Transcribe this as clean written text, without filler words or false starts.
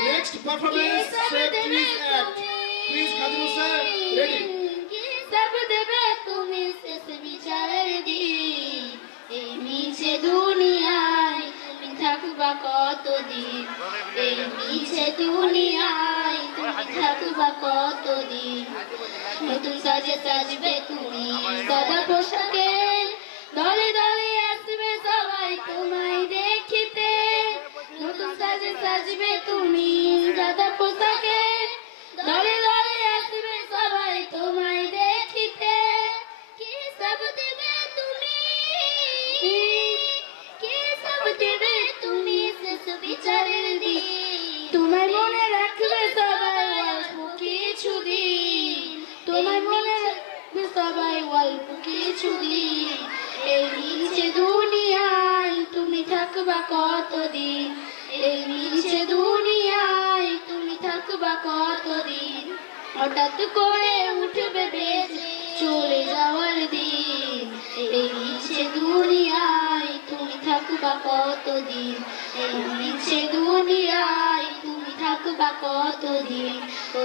Next performance set please act. Please Khadim sir ready. सब देवे তুমি শেষ বিচারের দিন এই মিছে দুনিয়ায় তুমি থাকবা কতদিন এই মিছে দুনিয়ায় তুমি থাকবা কতদিন নতুন সাজে সাজবে তুমি সাদা পোশাকে দলে দলে আসবে সবাই তোমায় দেখিতে নতুন সাজে সাজবে তুমি সাদা পোশাকে দলে দলে আসবে সবাই তোমায় দেখিতে কি সব দেবে তুমি কি সব দেবে তুমি শেষ বিচারের দিন তোমায় মনে রাখবে সবাই অল্প কিছু দিন তোমায় মনে রাখবে সবাই অল্প কিছু দিন এই মিছে দুনিয়ায় তুমি থাকবা কতদিন এই মিছে দুনিয়ায় তুমি থাকবা কতদিন হঠাৎ করে উঠবে বেজে চলে যাওয়ার দিন এই মিছে দুনিয়ায় তুমি থাকবা কতদিন এই মিছে দুনিয়ায় তুমি থাকবা কতদিন ও